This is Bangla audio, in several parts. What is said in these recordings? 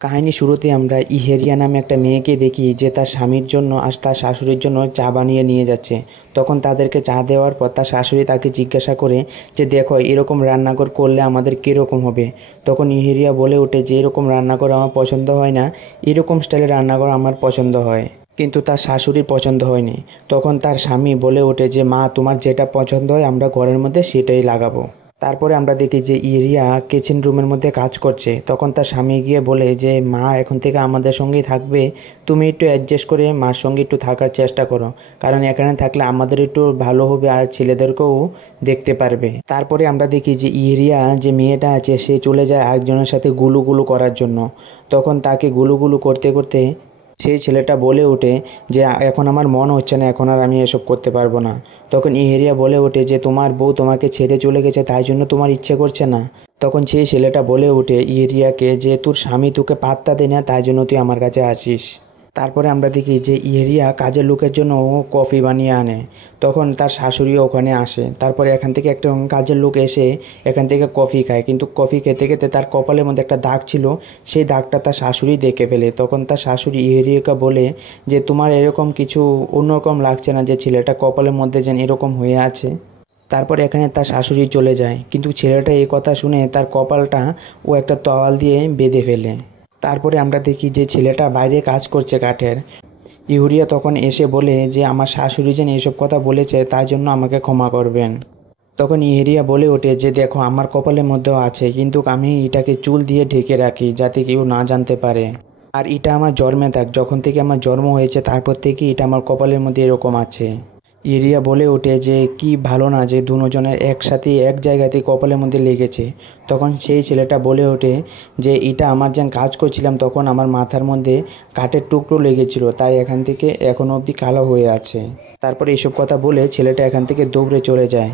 কাহিনী শুরুতে আমরা ইহেরিয়া নামে একটা মেয়েকে দেখি যে তার স্বামীর জন্য আর তার শাশুড়ির জন্য চা বানিয়ে নিয়ে যাচ্ছে। তখন তাদেরকে চা দেওয়ার পর তার শাশুড়ি তাকে জিজ্ঞাসা করে যে দেখো এরকম রান্নাঘর করলে আমাদের কীরকম হবে। তখন ইহেরিয়া বলে ওঠে যে এরকম রান্নাঘর আমার পছন্দ হয় না, এরকম স্টাইলের রান্নাঘর আমার পছন্দ হয়। কিন্তু তার শাশুড়ির পছন্দ হয়নি। তখন তার স্বামী বলে ওঠে যে মা, তোমার যেটা পছন্দ হয় আমরা ঘরের মধ্যে সেটাই লাগাবো। তারপরে আমরা দেখি যে ইরিয়া কিচেন রুমের মধ্যে কাজ করছে। তখন তার স্বামী গিয়ে বলে যে মা এখন থেকে আমাদের সঙ্গেই থাকবে, তুমি একটু অ্যাডজাস্ট করে মার সঙ্গে একটু থাকার চেষ্টা করো, কারণ এখানে থাকলে আমাদের একটু ভালো হবে আর ছেলেদেরকেও দেখতে পারবে। তারপরে আমরা দেখি যে ইরিয়া যে মেয়েটা আছে সে চলে যায় আরেকজনের সাথে গুলু গুলু করার জন্য। তখন তাকে গুলু গুলু করতে করতে সেই ছেলেটা বলে ওঠে যে এখন আমার মন হচ্ছে না, এখন আর আমি এসব করতে পারবো না। তখন ইহেরিয়া বলে ওঠে যে তোমার বউ তোমাকে ছেড়ে চলে গেছে তাই জন্য তোমার ইচ্ছে করছে না। তখন সেই ছেলেটা বলে ওঠে ইহেরিয়াকে যে তোর স্বামী তোকে পাত্তা দেয় না তাই জন্য তুই আমার কাছে আসিস। তারপরে আমরা দেখি যে ইহেরিয়া কাজের লোকের জন্য কফি বানিয়ে আনে। তখন তার শাশুড়িও ওখানে আসে। তারপরে এখান থেকে একটা কাজের লোক এসে এখান থেকে কফি খায়, কিন্তু কফি খেতে খেতে তার কপালের মধ্যে একটা দাগ ছিল, সেই দাগটা তার শাশুড়ি দেখে ফেলে। তখন তার শাশুড়ি ইহেরিয়াকে বলে যে তোমার এরকম কিছু অন্যরকম লাগছে না যে ছেলেটা কপালের মধ্যে যেন এরকম হয়ে আছে। তারপর এখানে তার শাশুড়ি চলে যায়, কিন্তু ছেলেটা এই কথা শুনে তার কপালটা ও একটা তোয়াল দিয়ে বেঁধে ফেলে। তারপরে আমরা দেখি যে ছেলেটা বাইরে কাজ করছে কাঠের। ইহুরিয়া তখন এসে বলে যে আমার শাশুড়ি যেন এসব কথা বলেছে তার জন্য আমাকে ক্ষমা করবেন। তখন ইহেরিয়া বলে ওঠে যে দেখো আমার কপালের মধ্যেও আছে, কিন্তু আমি এটাকে চুল দিয়ে ঢেকে রাখি যাতে কেউ না জানতে পারে। আর এটা আমার জন্মে থাক, যখন থেকে আমার জন্ম হয়েছে তারপর থেকে এটা আমার কপালের মধ্যে এরকম আছে। ইরিয়া বলে ওঠে যে কি ভালো না যে দুজনের একসাথে এক জায়গাতে কপালের মধ্যে লেগেছে। তখন সেই ছেলেটা বলে ওঠে যে এটা আমার যখন কাজ করছিলাম তখন আমার মাথার মধ্যে কাঠের টুকরো লেগেছিল, তাই এখান থেকে এখনও অবধি কালো হয়ে আছে। তারপরে এসব কথা বলে ছেলেটা এখান থেকে দৌড়ে চলে যায়।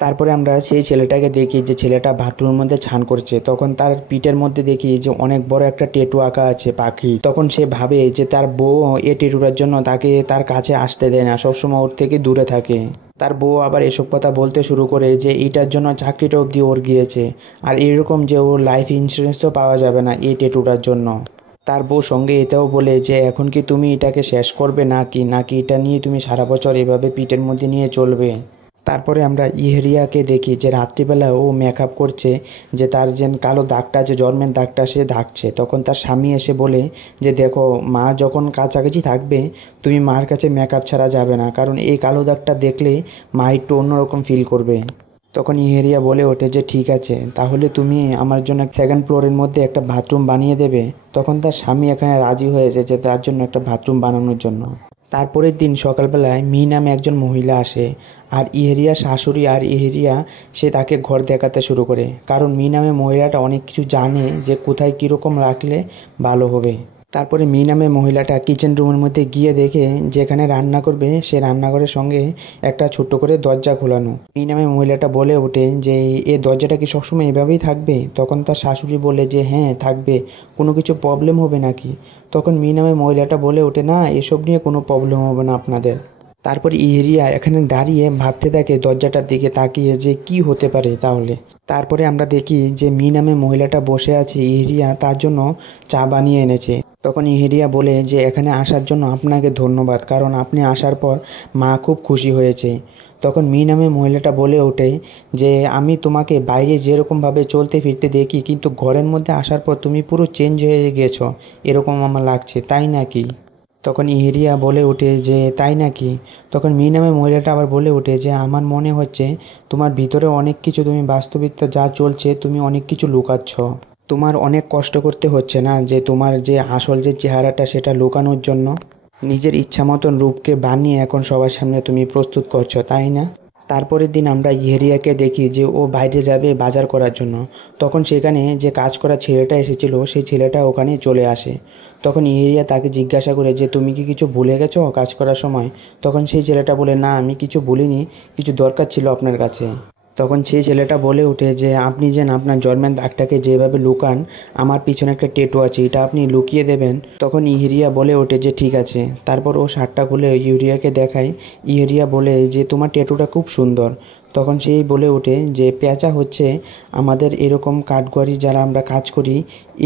তারপরে আমরা সেই ছেলেটাকে দেখি যে ছেলেটা বাথরুমের মধ্যে স্নান করছে। তখন তার পিঠের মধ্যে দেখি যে অনেক বড় একটা ট্যাটু আঁকা আছে পাখি। তখন সে ভাবে যে তার বউ এই ট্যাটুটার জন্য তাকে তার কাছে আসতে দেয় না, সবসময় ওর থেকে দূরে থাকে। তার বউ আবার এসব কথা বলতে শুরু করে যে এইটার জন্য চাকরিটা অবধি ওর গিয়েছে, আর এরকম যে ওর লাইফ ইন্স্যুরেন্সও পাওয়া যাবে না এই ট্যাটুটার জন্য। তার বউ সঙ্গে এটাও বলে যে এখন কি তুমি এটাকে শেষ করবে নাকি নাকি এটা নিয়ে তুমি সারা বছর এভাবে পিঠের মধ্যে নিয়ে চলবে। তারপরে আমরা ইহেরিয়াকে দেখি যে রাত্রিবেলা ও মেকআপ করছে, যে তার যে কালো দাগটা যে জন্মের দাগটা সে ঢাকছে। তখন তার স্বামী এসে বলে যে দেখো মা যখন কাছাকাছি থাকবে তুমি মার কাছে মেকআপ ছাড়া যাবে না, কারণ এই কালো দাগটা দেখলে মা একটু অন্যরকম ফিল করবে। তখন ইহেরিয়া বলে ওঠে যে ঠিক আছে, তাহলে তুমি আমার জন্য সেকেন্ড ফ্লোরের মধ্যে একটা বাথরুম বানিয়ে দেবে। তখন তার স্বামী এখানে রাজি হয়েছে যে তার জন্য একটা বাথরুম বানানোর জন্য। তারপরের দিন সকালবেলায় মি নামে একজন মহিলা আসে, আর ইহেরিয়া শাশুড়ি আর ইহেরিয়া সে তাকে ঘর দেখাতে শুরু করে, কারণ মি নামে মহিলাটা অনেক কিছু জানে যে কোথায় কীরকম রাখলে ভালো হবে। তারপরে মি নামে মহিলাটা কিচেন রুমের মধ্যে গিয়ে দেখে যেখানে রান্না করবে সে রান্নাঘরের সঙ্গে একটা ছোট্ট করে দরজা খোলানো। মি নামে মহিলাটা বলে ওঠে যে এই দরজাটা কি সবসময় এভাবেই থাকবে। তখন তার শাশুড়ি বলে যে হ্যাঁ থাকবে, কোনো কিছু প্রবলেম হবে নাকি। তখন মি নামে মহিলাটা বলে ওঠে না, এসব নিয়ে কোনো প্রবলেম হবে না আপনাদের। তারপর ইহেরিয়া এখানে দাঁড়িয়ে ভাবতে থাকে দরজাটার দিকে তাকিয়ে যে কি হতে পারে তাহলে। তারপরে আমরা দেখি যে মি নামে মহিলাটা বসে আছে, ইহেরিয়া তার জন্য চা বানিয়ে এনেছে। তখন ইহেরিয়া বলে যে এখানে আসার জন্য আপনাকে ধন্যবাদ, কারণ আপনি আসার পর মা খুব খুশি হয়েছে। তখন মি নামে মহিলাটা বলে ওঠে যে আমি তোমাকে বাইরে যেরকমভাবে চলতে ফিরতে দেখি, কিন্তু ঘরের মধ্যে আসার পর তুমি পুরো চেঞ্জ হয়ে গেছো, এরকম আমার লাগছে, তাই নাকি। তখন ইহেরিয়া বলে ওঠে যে তাই নাকি। তখন মি নামে মহিলাটা আবার বলে ওঠে যে আমার মনে হচ্ছে তোমার ভিতরে অনেক কিছু, তুমি বাস্তবিকতা যা চলছে তুমি অনেক কিছু লুকাচ্ছ। তোমার অনেক কষ্ট করতে হচ্ছে না যে তোমার যে আসল যে চেহারাটা সেটা লুকানোর জন্য নিজের ইচ্ছা মতন রূপকে বানিয়ে এখন সবার সামনে তুমি প্রস্তুত করছো, তাই না। তারপরের দিন আমরা ইহেরিয়াকে দেখি যে ও বাইরে যাবে বাজার করার জন্য। তখন সেখানে যে কাজ করা ছেলেটা এসেছিল সেই ছেলেটা ওখানে চলে আসে। তখন ইহেরিয়া তাকে জিজ্ঞাসা করে যে তুমি কি কিছু ভুলে গেছো কাজ করার সময়। তখন সেই ছেলেটা বলে না আমি কিছু ভুলিনি, কিছু দরকার ছিল আপনার কাছে। তখন সেই ছেলেটা বলে ওঠে যে আপনি যেন আপনার জন্মের দাগটাকে যেভাবে লুকান, আমার পিছনে একটা ট্যাটু আছে এটা আপনি লুকিয়ে দেবেন। তখন ইহেরিয়া বলে ওঠে যে ঠিক আছে। তারপর ও শার্টটা খুলে ইহেরিয়াকে দেখায়। ইহেরিয়া বলে যে তোমার ট্যাটুটা খুব সুন্দর। তখন সেই বলে ওঠে যে পেঁচা হচ্ছে আমাদের এরকম কাঠগড়ি যারা আমরা কাজ করি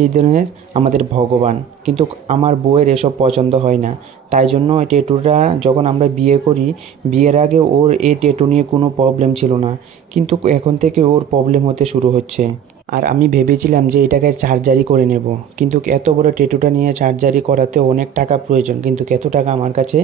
এই ধরনের আমাদের ভগবান, কিন্তু আমার বউয়ের এসব পছন্দ হয় না। তাই জন্য এই ট্যাটুটা যখন আমরা বিয়ে করি, বিয়ের আগে ওর এই ট্যাটু নিয়ে কোনো প্রবলেম ছিল না, কিন্তু এখন থেকে ওর প্রবলেম হতে শুরু হচ্ছে। আর আমি ভেবেছিলাম যে এটাকে সার্জারি করে নেব, কিন্তু এত বড় ট্যাটুটা নিয়ে সার্জারি করাতে অনেক টাকা প্রয়োজন, কিন্তু এত টাকা আমার কাছে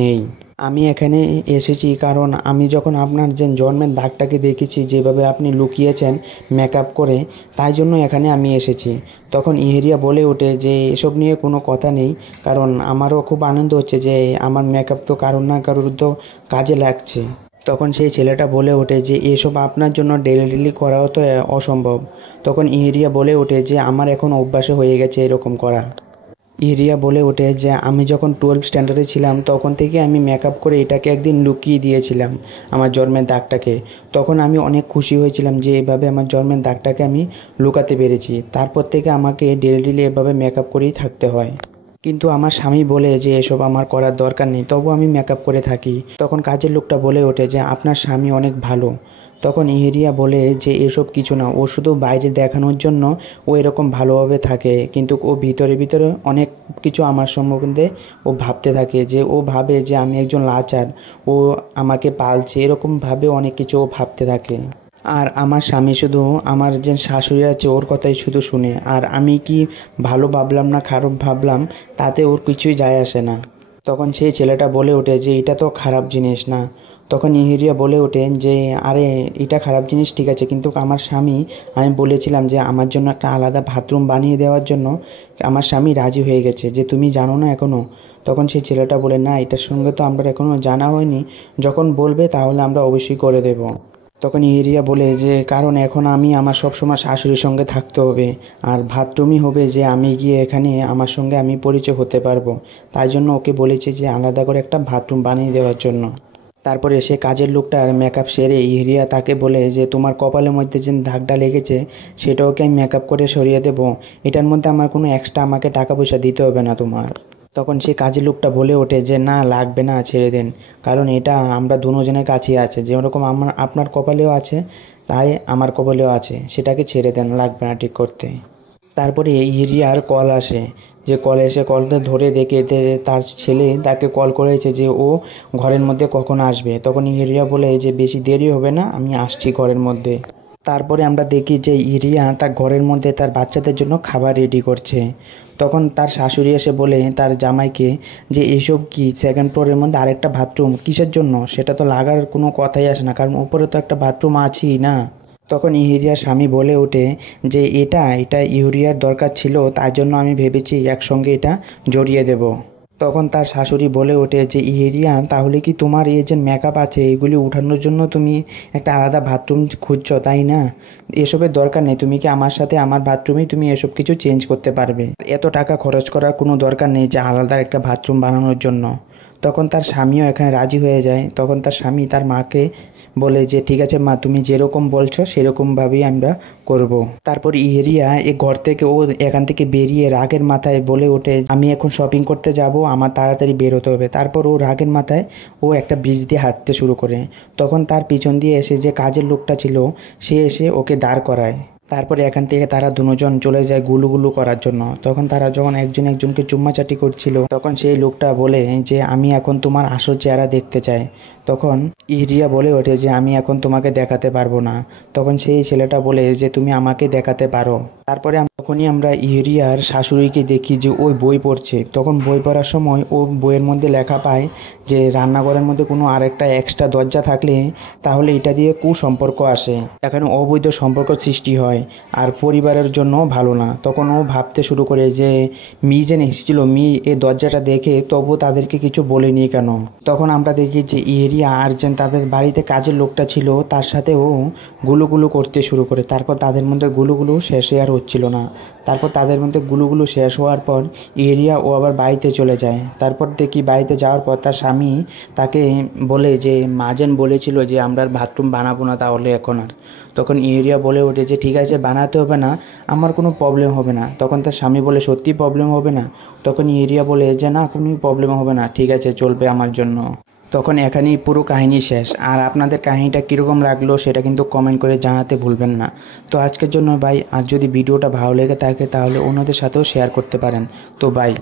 নেই। আমি এখানে এসেছি কারণ আমি যখন আপনার যে জন্মের দাগটাকে দেখেছি যেভাবে আপনি লুকিয়েছেন মেকআপ করে, তাই জন্য এখানে আমি এসেছি। তখন ইহেরিয়া বলে ওঠে যে এসব নিয়ে কোনো কথা নেই, কারণ আমারও খুব আনন্দ হচ্ছে যে আমার মেকআপ তো কারোর না কারোর তো কাজে লাগছে। তখন সেই ছেলেটা বলে ওঠে যে এসব আপনার জন্য ডেলি করাও তো অসম্ভব। তখন ইহেরিয়া বলে ওঠে যে আমার এখন অভ্যাসে হয়ে গেছে এরকম করা। ইহেরিয়া বলে ওঠে যে আমি যখন 12 স্ট্যান্ডার্ডে ছিলাম তখন থেকে আমি মেকআপ করে এটাকে একদিন লুকিয়ে দিয়েছিলাম আমার জন্মের দাগটাকে। তখন আমি অনেক খুশি হয়েছিলাম যে এভাবে আমার জন্মের দাগটাকে আমি লুকাতে পেরেছি। তারপর থেকে আমাকে ডেলি এভাবে মেকআপ করেই থাকতে হয়। কিন্তু আমার স্বামী বলে যে এসব আমার করার দরকার নেই, তবু আমি মেকআপ করে থাকি। তখন কাজের লোকটা বলে ওঠে যে আপনার স্বামী অনেক ভালো। তখন ইহেরিয়া বলে যে এসব কিছু না, ও শুধু বাইরে দেখানোর জন্য ও এরকম ভালোভাবে থাকে, কিন্তু ও ভিতরে ভিতরে অনেক কিছু আমার সম্বন্ধে ও ভাবতে থাকে, যে ও ভাবে যে আমি একজন লাচার, ও আমাকে পালছে, এরকমভাবে অনেক কিছু ও ভাবতে থাকে। আর আমার স্বামী শুধু আমার যে শাশুড়ি আছে ওর কথাই শুধু শুনে, আর আমি কি ভালো ভাবলাম না খারাপ ভাবলাম তাতে ওর কিছুই যায় আসে না। তখন সেই ছেলেটা বলে ওঠে যে এটা তো খারাপ জিনিস না। তখন ইহেরিয়া বলে ওঠেন যে আরে এটা খারাপ জিনিস ঠিক আছে, কিন্তু আমার স্বামী, আমি বলেছিলাম যে আমার জন্য একটা আলাদা বাথরুম বানিয়ে দেওয়ার জন্য আমার স্বামী রাজি হয়ে গেছে, যে তুমি জানো না এখনও। তখন সেই ছেলেটা বলে না, এটার সঙ্গে তো আমরা এখনও জানা হয়নি, যখন বলবে তাহলে আমরা অবশ্যই করে দেব। তখন ইহেরিয়া বলে যে কারণ এখন আমি আমার সবসময় শাশুড়ির সঙ্গে থাকতে হবে, আর বাথরুমই হবে যে আমি গিয়ে এখানে আমার সঙ্গে আমি পরিচয় হতে পারবো। তাই জন্য ওকে বলেছে যে আলাদা করে একটা বাথরুম বানিয়ে দেওয়ার জন্য। তারপরে সে কাজের লোকটার মেকআপ সেরে ইহেরিয়া তাকে বলে যে তোমার কপালের মধ্যে যে দাগটা লেগেছে সেটাকে আমি মেকআপ করে সরিয়ে দেবো, এটার মধ্যে আমার কোনো এক্সট্রা আমাকে টাকা পয়সা দিতে হবে না তোমার। তখন সে কাজের লোকটা বলে ওঠে যে না লাগবে না, ছেড়ে দেন, কারণ এটা আমরা দুজনের কাছেই আছে, যেরকম আমার আপনার কপালেও আছে তাই আমার কপালেও আছে, সেটাকে ছেড়ে দেন, লাগবে না ঠিক করতে। তারপরে ইহেরিয়ার কল আসে, যে কলে এসে কলটা ধরে দেখে তার ছেলে তাকে কল করেছে যে ও ঘরের মধ্যে কখন আসবে। তখন ইহেরিয়া বলে যে বেশি দেরি হবে না, আমি আসছি ঘরের মধ্যে। তারপরে আমরা দেখি যে ইরিয়া তার ঘরের মধ্যে তার বাচ্চাদের জন্য খাবার রেডি করছে। তখন তার শাশুড়ি এসে বলে তার জামাইকে যে এইসব কি সেকেন্ড ফ্লোরের মধ্যে আরেকটা বাথরুম কিসের জন্য, সেটা তো লাগার কোনো কথাই আসে না, কারণ উপরে তো একটা বাথরুম আছেই না। তখন ইহেরিয়ার স্বামী বলে ওঠে যে এটা ইউরিয়ার দরকার ছিল, তার জন্য আমি ভেবেছি একসঙ্গে এটা জড়িয়ে দেব। তখন তার শাশুড়ি বলে ওঠে যে ইহেরিয়া তাহলে কি তোমার এই যে মেকআপ আছে এগুলি উঠানোর জন্য তুমি একটা আলাদা বাথরুম খুঁজছো তাই না? এসবের দরকার নেই, তুমি কি আমার সাথে আমার বাথরুমেই তুমি এসব কিছু চেঞ্জ করতে পারবে, এত টাকা খরচ করার কোনো দরকার নেই যে আলাদা একটা বাথরুম বানানোর জন্য। তখন তার স্বামীও এখানে রাজি হয়ে যায়। তখন তার স্বামী তার মাকে বলে যে ঠিক আছে মা, তুমি যেরকম বলছো সেরকমভাবেই আমরা করব। তারপর ইহেরিয়া এ ঘর থেকে ও এখান থেকে বেরিয়ে রাগের মাথায় বলে ওঠে আমি এখন শপিং করতে যাব, আমার তাড়াতাড়ি বেরোতে হবে। তারপর ও রাগের মাথায় ও একটা ব্রিজ দিয়ে হাঁটতে শুরু করে। তখন তার পিছন দিয়ে এসে যে কাজের লোকটা ছিল সে এসে ওকে দাঁড় করায়। তারপরে এখান থেকে তারা দুজন চলে যায় গুলুগুলু করার জন্য। তখন তারা যখন একজন একজনকে চুম্মাচাটি করছিল তখন সেই লোকটা বলে যে আমি এখন তোমার আসল চেহারা দেখতে চাই। তখন ইহরিয়া বলে ওঠে যে আমি এখন তোমাকে দেখাতে পারবো না। তখন সেই ছেলেটা বলে যে তুমি আমাকে দেখাতে পারো। তারপরে তখনই আমরা ইহরিয়ার শাশুড়িকে দেখি যে ওই বই পড়ছে। তখন বই পড়ার সময় ও বইয়ের মধ্যে লেখা পায় যে রান্নাঘরের মধ্যে কোনো আরেকটা এক্সট্রা দরজা থাকলে তাহলে এটা দিয়ে কুসম্পর্ক আসে, এখানে অবৈধ সম্পর্ক সৃষ্টি হয়, আর পরিবারের জন্য ভালো না। তখন ও ভাবতে শুরু করে যে মি যে এসেছিল, মি এই দরজাটা দেখে তবু তাদেরকে কিছু বলেনি কেন। তখন আমরা দেখি যে ইহরিয়া আর যে তাদের বাড়িতে কাজের লোকটা ছিল তার সাথে ও গুলুগুলু করতে শুরু করে। তারপর তাদের মধ্যে গুলুগুলু শেষে আর হচ্ছিল না। তারপর তাদের মধ্যে গুলুগুলু শেষ হওয়ার পর ইহরিয়া ও আবার বাড়িতে চলে যায়। তারপর দেখি বাড়িতে যাওয়ার পর তার স্বামী তাকে বলে যে মাजेन বলেছিল যে আমরা বাথরুম বানাবো না তাহলে এখন আর। তখন ইহরিয়া বলে ওঠে যে ঠিক আছে বানাতে হবে না, আমার কোনো প্রবলেম হবে না। তখন তার স্বামী বলে সত্যি প্রবলেম হবে না? তখন ইহরিয়া বলে যে না, কোনো প্রবলেম হবে না, ঠিক আছে চলবে আমার জন্য। তখন এখানেই পুরো কাহিনী শেষ। আর আপনাদের কাহিনীটা কীরকম লাগলো সেটা কিন্তু কমেন্ট করে জানাতে ভুলবেন না। তো আজকের জন্য বাই। আর যদি ভিডিওটা ভালো লেগে থাকে তাহলে অন্যদের সাথেও শেয়ার করতে পারেন। তো বাই।